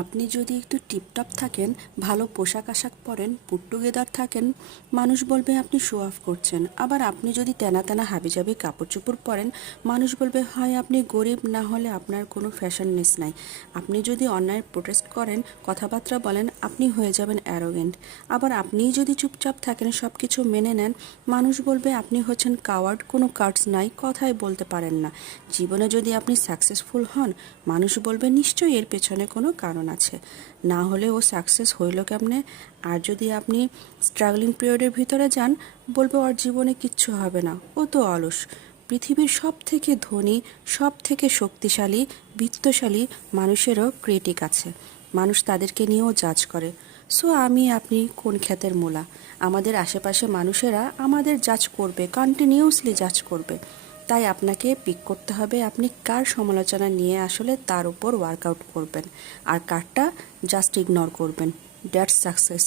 আপনি যদি একটু টিপটপ থাকেন, ভালো পোশাক আশাক পরেন, পুট টুগেদার থাকেন, মানুষ বলবে আপনি শো অফ করছেন। আবার আপনি যদি তেনা তেনা হাবিজাবি কাপড় চোপড় পরেন, মানুষ বলবে হয় আপনি গরিব, না হলে আপনার কোনো ফ্যাশননেস নাই। আপনি যদি অন্যায়ের প্রোটেস্ট করেন, কথাবার্তা বলেন, আপনি হয়ে যাবেন অ্যারোগেন্ট। আবার আপনিই যদি চুপচাপ থাকেন, সব কিছু মেনে নেন, মানুষ বলবে আপনি হচ্ছেন কাওয়ার্ড, কোনো কার্ডস নাই, কথাই বলতে পারেন না। জীবনে যদি আপনি সাকসেসফুল হন, মানুষ বলবে নিশ্চয়ই এর পেছনে কোনো কারণ আছে, না হলে ও সাকসেস হইল কেমনে। আর যদি আপনি স্ট্রাগলিং পিরিয়ডের ভিতরে যান, বলবে ওর জীবনে কিচ্ছু হবে না, ও তো অলস। পৃথিবীর সব থেকে ধনী, সব থেকে শক্তিশালী, বিত্তশালী মানুষেরও ক্রিটিক আছে। মানুষ তাদেরকে নিয়েও জাজ করে। সো আমি আপনি কোন খ্যাতের মূলা? আমাদের আশেপাশে মানুষেরা আমাদের জাজ করবে, কন্টিনিউয়াসলি জাজ করবে। তাই আপনাকে পিক করতে হবে আপনি কার সমালোচনা নিয়ে আসলে তার উপর ওয়ার্কআউট করবেন, আর কারটা জাস্ট ইগনোর করবেন। That's success.